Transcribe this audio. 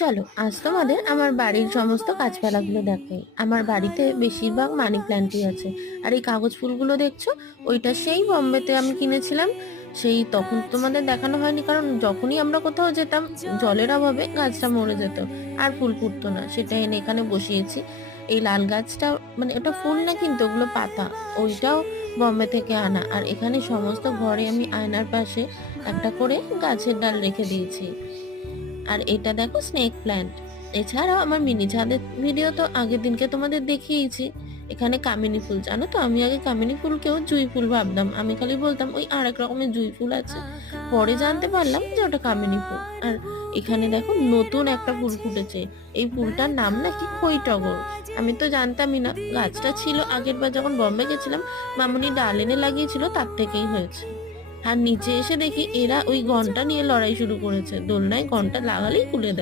চলো আজ তোমাদের আমার বাড়ির সমস্ত গাছপালাগুলো দেখাই। আমার বাড়িতে বেশিরভাগ মানি প্ল্যান্টই আছে। আর এই কাগজ ফুলগুলো দেখছো, ওইটা সেই বোম্বেতে আমি কিনেছিলাম। সেই তখন তোমাদের দেখানো হয়নি, কারণ যখনই আমরা কোথাও যেতাম জলের অভাবে গাছটা মরে যেত আর ফুল ফুটতো না। সেটা এনে এখানে বসিয়েছি। এই লাল গাছটা মানে ওটা ফুল না, কিন্তু ওগুলো পাতা। ওইটাও বোম্বে থেকে আনা। আর এখানে সমস্ত ঘরে আমি আয়নার পাশে একটা করে গাছের ডাল রেখে দিয়েছি। আর এটা দেখো স্নেক প্ল্যান্ট। এছাড়াও আমার মিনি ছাদের ভিডিও তো আগের দিনকে তোমাদের দেখিয়েছি। এখানে কামিনী ফুল, জানো তো আমি আগে কামিনী ফুলকেও জুঁই ফুল ভাবতাম। আমি খালি বলতাম ওই আরেক রকমের জুঁই ফুল আছে, পরে জানতে পারলাম যে ওটা কামিনী ফুল। আর এখানে দেখো নতুন একটা ফুল ফুটেছে। এই ফুলটার নাম নাকি খই টগর। আমি তো জানতামই না, গাছটা ছিল আগের বার যখন বম্বে গেছিলাম, মামুনি ডাল এনে লাগিয়েছিল, তার থেকেই হয়েছে। আর নিচে এসে দেখি এরা ওই ঘন্টা নিয়ে লড়াই শুরু করেছে, দোলনায় ঘন্টা লাগালেই খুলে দেয়।